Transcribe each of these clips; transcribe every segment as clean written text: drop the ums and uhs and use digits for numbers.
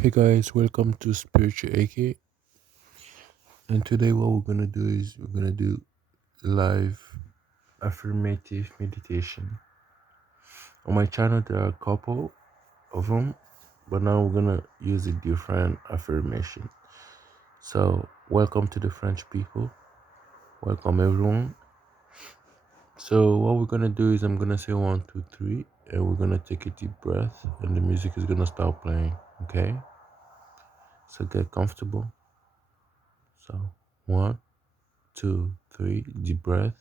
Hey guys, welcome to Spiritual AK. And today, what we're gonna do is we're gonna do live affirmative meditation. On my channel, there are a couple of them, but now we're gonna use a different affirmation. So, welcome to the French people. Welcome everyone. So, what we're gonna do is I'm gonna say one, two, three, and we're gonna take a deep breath, and the music is gonna start playing. Okay? So, get comfortable. So, one, two, three, deep breath.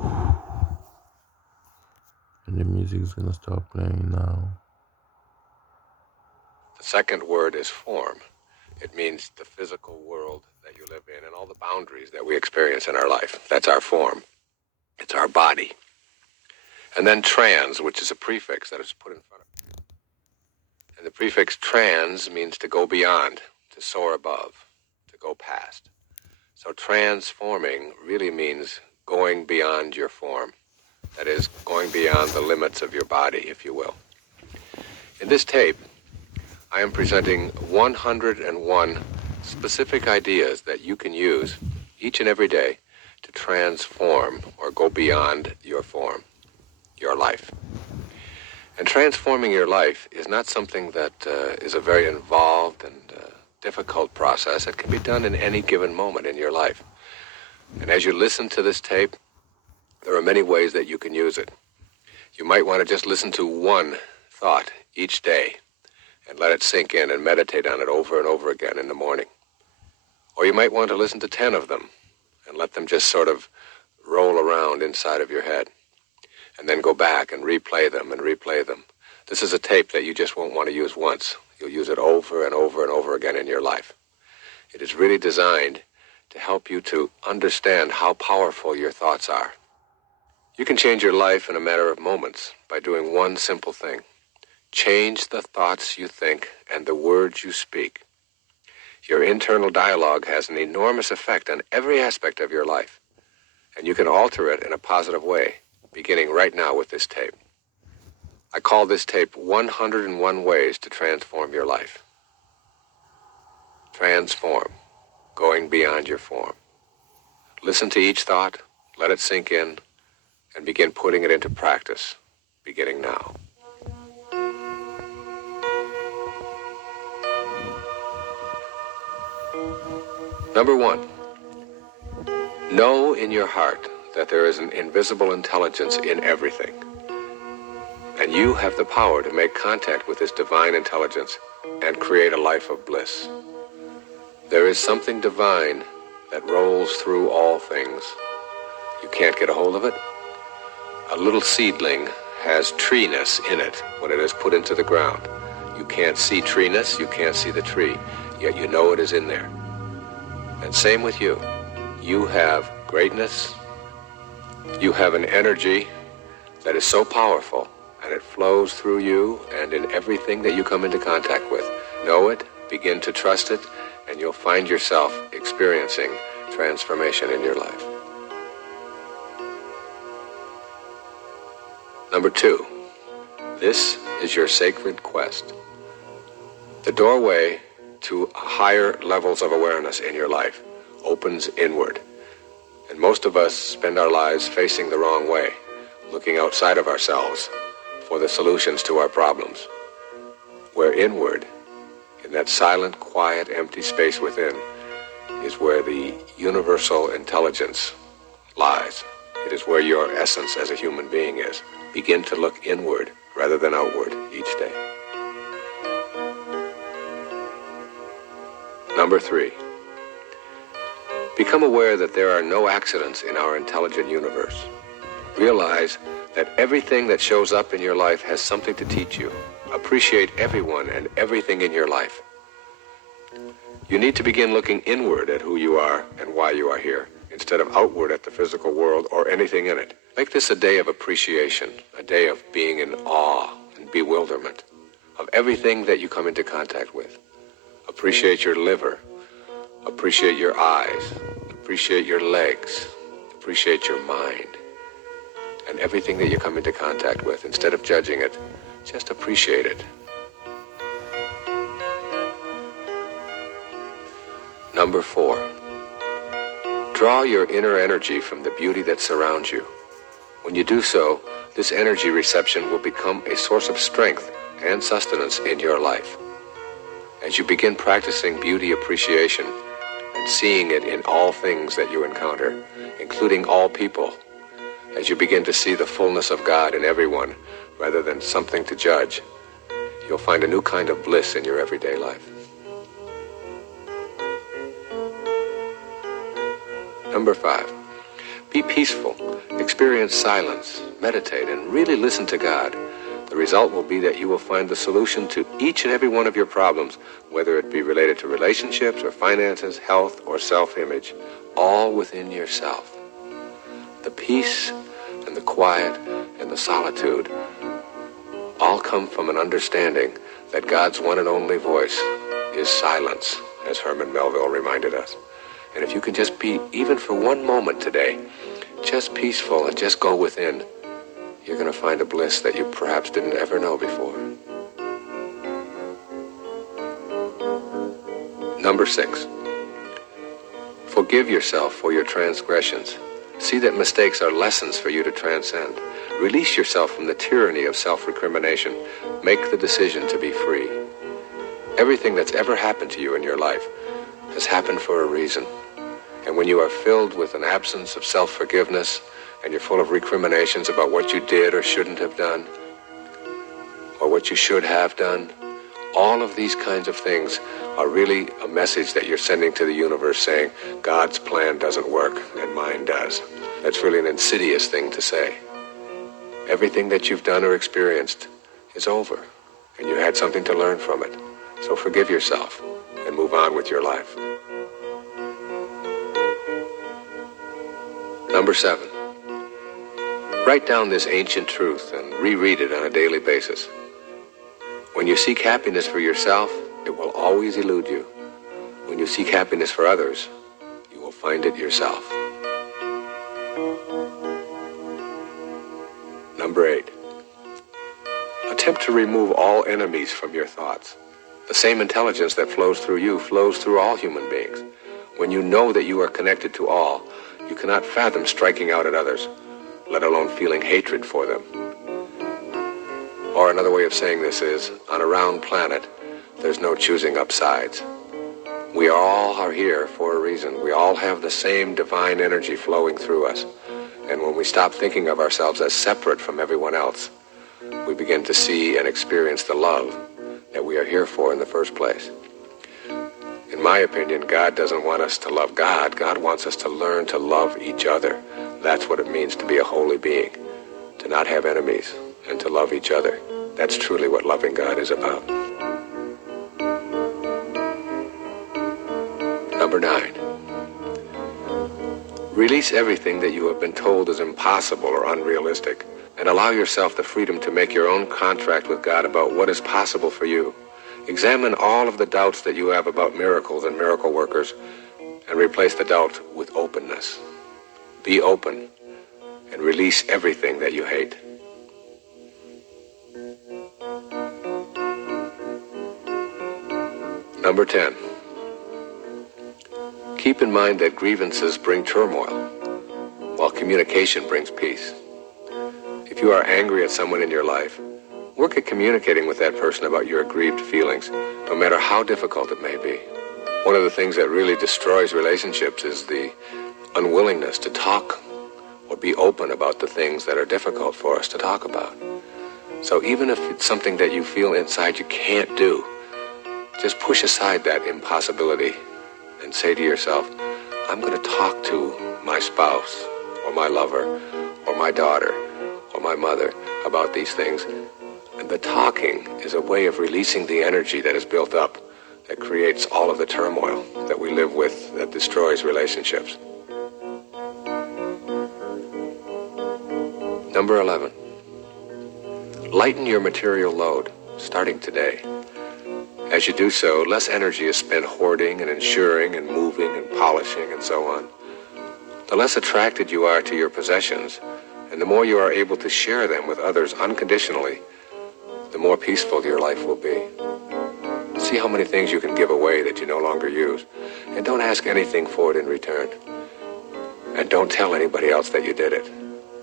And the music is gonna start playing now. The second word is form. It means the physical world that you live in and all the boundaries that we experience in our life. That's our form. It's our body. And then trans, which is a prefix that is put in front of it. And the prefix trans means to go beyond, to soar above, to go past. So transforming really means going beyond your form. That is, going beyond the limits of your body, if you will. In this tape, I am presenting 101 specific ideas that you can use each and every day to transform or go beyond your form, your life. And transforming your life is not something that is a very involved and difficult process. It can be done in any given moment in your life. And as you listen to this tape, there are many ways that you can use it. You might want to just listen to one thought each day and let it sink in and meditate on it over and over again in the morning. Or you might want to listen to 10 of them and let them just sort of roll around inside of your head and then go back and replay them and replay them. This is a tape that you just won't want to use once. You'll use it over and over and over again in your life. It is really designed to help you to understand how powerful your thoughts are. You can change your life in a matter of moments by doing one simple thing. Change the thoughts you think and the words you speak. Your internal dialogue has an enormous effect on every aspect of your life, and you can alter it in a positive way, beginning right now with this tape. I call this tape 101 Ways to Transform Your Life. Transform, going beyond your form. Listen to each thought, let it sink in, and begin putting it into practice, beginning now. Number 1, know in your heart that there is an invisible intelligence in everything. And you have the power to make contact with this divine intelligence and create a life of bliss. There is something divine that rolls through all things. You can't get a hold of it? A little seedling has treeness in it when it is put into the ground. You can't see treeness, you can't see the tree, yet you know it is in there. And same with you. You have greatness. You have an energy that is so powerful, and it flows through you and in everything that you come into contact with. Know it, begin to trust it, and you'll find yourself experiencing transformation in your life. Number 2, this is your sacred quest. The doorway to higher levels of awareness in your life opens inward. And most of us spend our lives facing the wrong way, looking outside of ourselves for the solutions to our problems. Where inward, in that silent, quiet, empty space within, is where the universal intelligence lies. It is where your essence as a human being is. Begin to look inward rather than outward each day. Number 3, become aware that there are no accidents in our intelligent universe. Realize that everything that shows up in your life has something to teach you. Appreciate everyone and everything in your life. You need to begin looking inward at who you are and why you are here, instead of outward at the physical world or anything in it. Make this a day of appreciation, a day of being in awe and bewilderment of everything that you come into contact with. Appreciate your liver, appreciate your eyes, appreciate your legs, appreciate your mind, and everything that you come into contact with. Instead of judging it, just appreciate it. Number 4, draw your inner energy from the beauty that surrounds you. When you do so, this energy reception will become a source of strength and sustenance in your life. As you begin practicing beauty appreciation and seeing it in all things that you encounter, including all people, as you begin to see the fullness of God in everyone rather than something to judge, you'll find a new kind of bliss in your everyday life. Number 5, be peaceful, experience silence, meditate, and really listen to God. The result will be that you will find the solution to each and every one of your problems, whether it be related to relationships or finances, health or self-image, all within yourself. The peace and the quiet and the solitude all come from an understanding that God's one and only voice is silence, as Herman Melville reminded us. And if you can just be, even for one moment today, just peaceful and just go within, you're going to find a bliss that you perhaps didn't ever know before. Number 6, forgive yourself for your transgressions. See that mistakes are lessons for you to transcend. Release yourself from the tyranny of self-recrimination. Make the decision to be free. Everything that's ever happened to you in your life has happened for a reason. And when you are filled with an absence of self-forgiveness, and you're full of recriminations about what you did or shouldn't have done, or what you should have done, all of these kinds of things are really a message that you're sending to the universe saying, God's plan doesn't work and mine does. That's really an insidious thing to say. Everything that you've done or experienced is over, and you had something to learn from it. So forgive yourself and move on with your life. Number 7, write down this ancient truth and reread it on a daily basis. When you seek happiness for yourself, it will always elude you. When you seek happiness for others, you will find it yourself. Number 8, attempt to remove all enemies from your thoughts. The same intelligence that flows through you flows through all human beings. When you know that you are connected to all, you cannot fathom striking out at others, let alone feeling hatred for them. Or another way of saying this is, on a round planet, there's no choosing up sides. We all are here for a reason. We all have the same divine energy flowing through us. And when we stop thinking of ourselves as separate from everyone else, we begin to see and experience the love that we are here for in the first place. In my opinion, God doesn't want us to love God. God wants us to learn to love each other. That's what it means to be a holy being, to not have enemies and to love each other. That's truly what loving God is about. Number 9, release everything that you have been told is impossible or unrealistic, and allow yourself the freedom to make your own contract with God about what is possible for you. Examine all of the doubts that you have about miracles and miracle workers, and replace the doubt with openness. Be open and release everything that you hate. Number 10, keep in mind that grievances bring turmoil, while communication brings peace. If you are angry at someone in your life, work at communicating with that person about your aggrieved feelings, no matter how difficult it may be. One of the things that really destroys relationships is the unwillingness to talk or be open about the things that are difficult for us to talk about. So even if it's something that you feel inside you can't do, just push aside that impossibility and say to yourself, I'm going to talk to my spouse or my lover or my daughter or my mother about these things. And the talking is a way of releasing the energy that is built up, that creates all of the turmoil that we live with, that destroys relationships. Number 11, lighten your material load, starting today. As you do so, less energy is spent hoarding and insuring and moving and polishing and so on. The less attracted you are to your possessions, and the more you are able to share them with others unconditionally, the more peaceful your life will be. See how many things you can give away that you no longer use. And don't ask anything for it in return. And don't tell anybody else that you did it.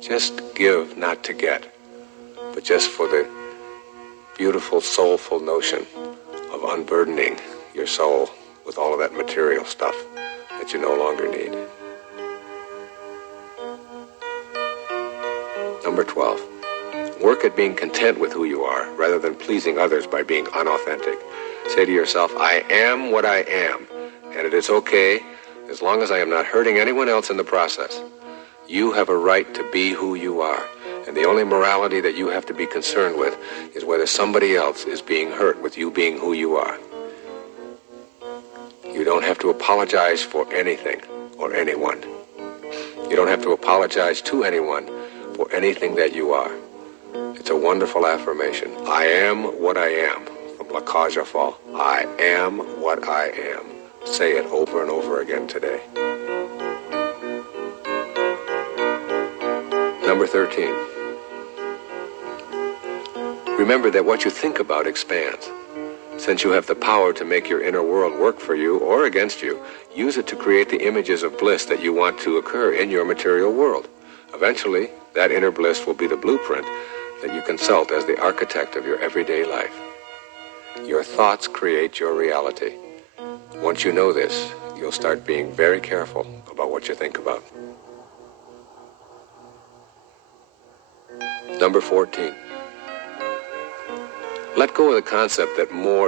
Just give, not to get, but just for the beautiful, soulful notion of unburdening your soul with all of that material stuff that you no longer need. Number 12. Work at being content with who you are, rather than pleasing others by being unauthentic. Say to yourself, I am what I am, and it is okay as long as I am not hurting anyone else in the process. You have a right to be who you are, and the only morality that you have to be concerned with is whether somebody else is being hurt with you being who you are. You don't have to apologize for anything or anyone. You don't have to apologize to anyone for anything that you are. It's a wonderful affirmation. I am what I am. From La Cage Fall. I am what I am. Say it over and over again today. Number 13. Remember that what you think about expands. Since you have the power to make your inner world work for you or against you, use it to create the images of bliss that you want to occur in your material world. Eventually, that inner bliss will be the blueprint that you consult as the architect of your everyday life. Your thoughts create your reality. Once you know this, you'll start being very careful about what you think about. Number 14. Let go of the concept that more